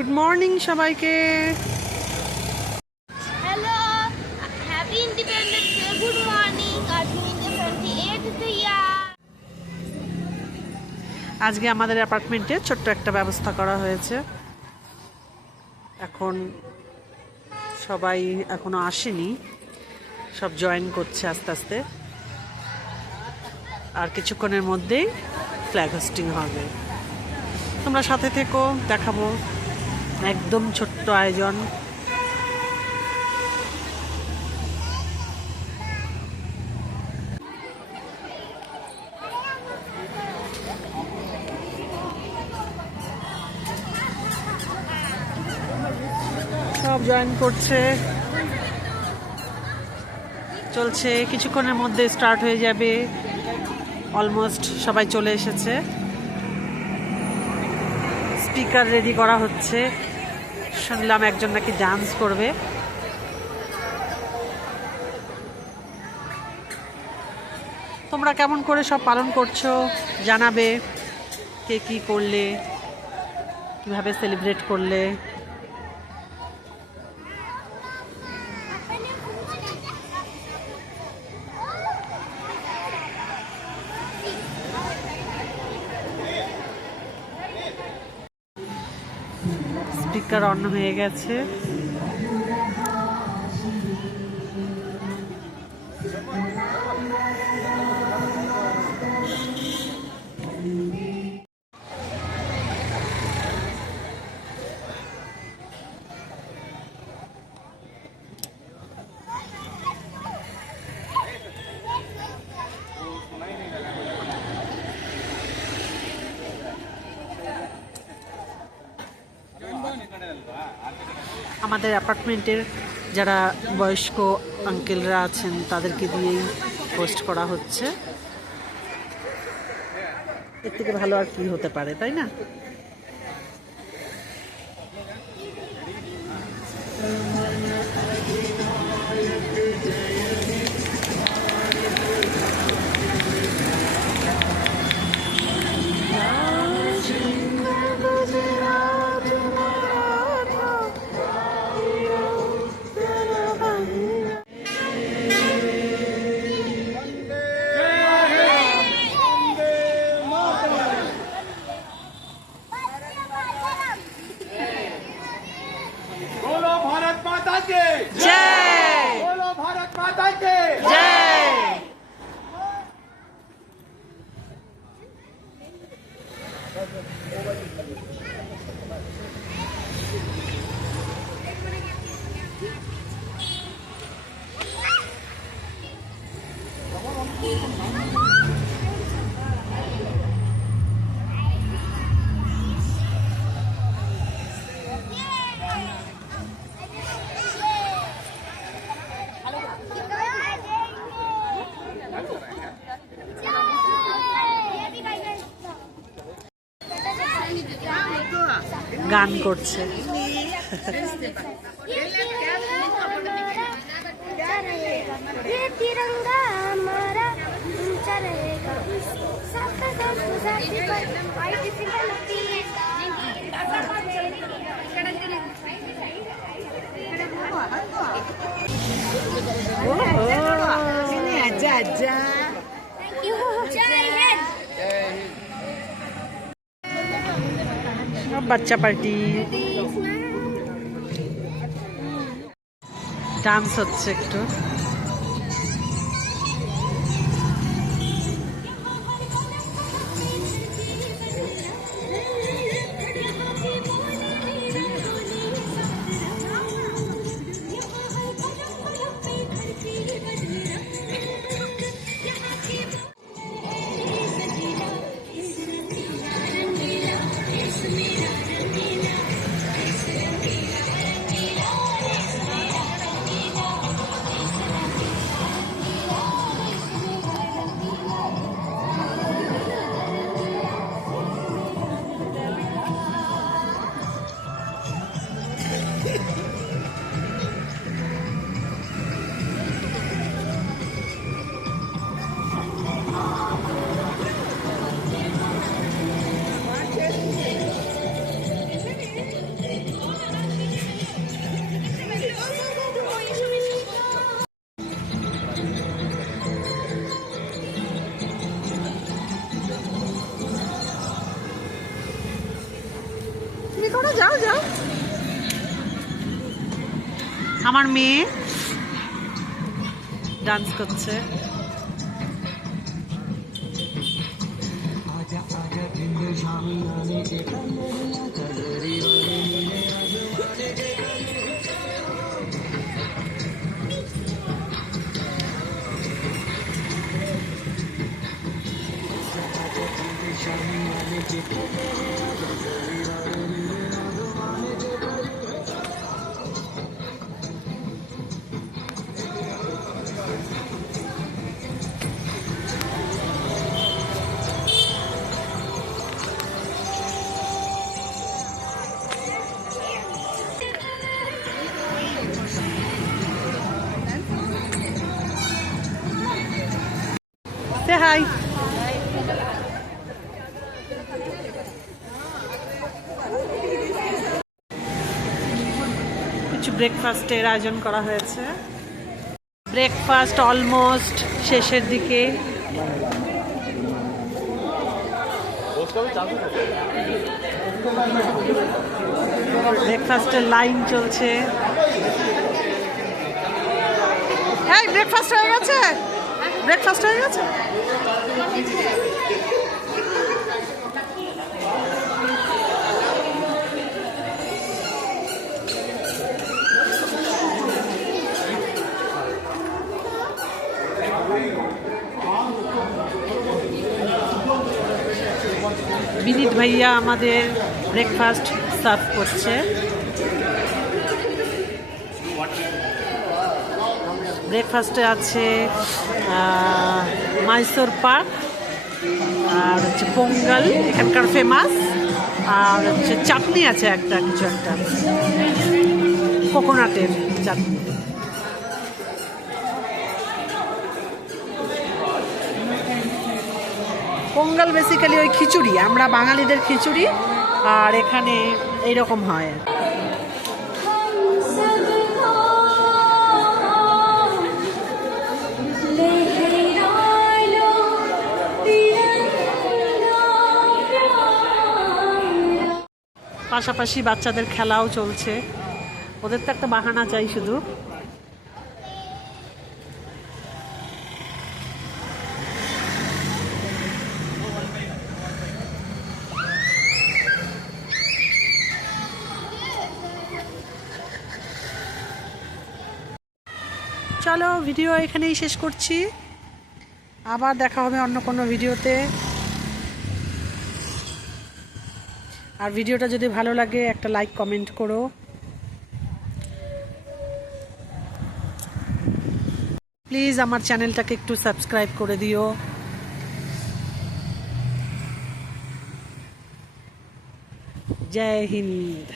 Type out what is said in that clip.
Good morning সবাইকে। Hello happy independence day good morning আজকে twenty eight year আজকে আমাদের অ্যাপার্টমেন্টে ছোট্ট একটা ব্যবস্থা করা হয়েছে। এখন সবাই এখনও আসেনি সব জয়েন করছে আস্তে আস্তে। আর কিছুক্ষণের মধ্যেই ফ্ল্যাগ হোস্টিং হবে। তোমরা সাথে থেকো দেখাবো। একদম ছোট্ট আয়োজন। সব জয়েন করছে। চলছে, কিছুক্ষণের মধ্যে স্টার্ট হয়ে যাবে। অলমোস্ট সবাই চলে এসেছে। স্পিকার রেডি করা হচ্ছে। শুনলাম একজন নাকি ডান্স করবে। তোমরা কেমন করে সব পালন করছ? জানাবে কে কি করলে, কীভাবে সেলিব্রেট করলে। স্পিকার অন হয়ে গেছে। আমাদের অ্যাপার্টমেন্টের যারা বয়স্ক আঙ্কেলরা আছেন, তাদেরকে দিয়েই পোস্ট করা হচ্ছে। এর থেকে ভালো আর কি হতে পারে, তাই না? গান করছে। আচ্ছা আচ্ছা। বাচ্চা পার্টি। ডান্স হচ্ছে একটু। আমার মেয়ে ডান্স করছে। সে হাই কিছু ব্রেকফাস্টের আয়োজন করা হয়েছে। ব্রেকফাস্ট অলমোস্ট শেষের দিকে। ব্রেকফাস্টের লাইন চলছে। এই ব্রেকফাস্ট হয়ে গেছে? ব্রেকফাস্ট হয়ে গেছে? বিনীত ভাইয়া আমাদের ব্রেকফাস্ট সার্ভ করছে। ব্রেকফাস্টে আছে মাইসোর পাক আর হচ্ছে পোঙ্গল এখানকার ফেমাস আর হচ্ছে চাটনি আছে একটা, কিছু একটা। কোকোনাটের চাটনি। পোঙ্গল বেসিক্যালি ওই খিচুড়ি, আমরা বাঙালিদের খিচুড়ি, আর এখানে এইরকম হয়। পাশাপাশি বাচ্চাদের খেলাও চলছে। ওদের তো একটা বাহানা চাই শুধু। চলো ভিডিও এখানেই শেষ করছি। আবার দেখা হবে অন্য কোনো ভিডিওতে আর ভিডিওটা যদি ভালো লাগে, একটা লাইক কমেন্ট করো। প্লিজ আমার চ্যানেলটাকে একটু সাবস্ক্রাইব করে দিও। জয় হিন্দ।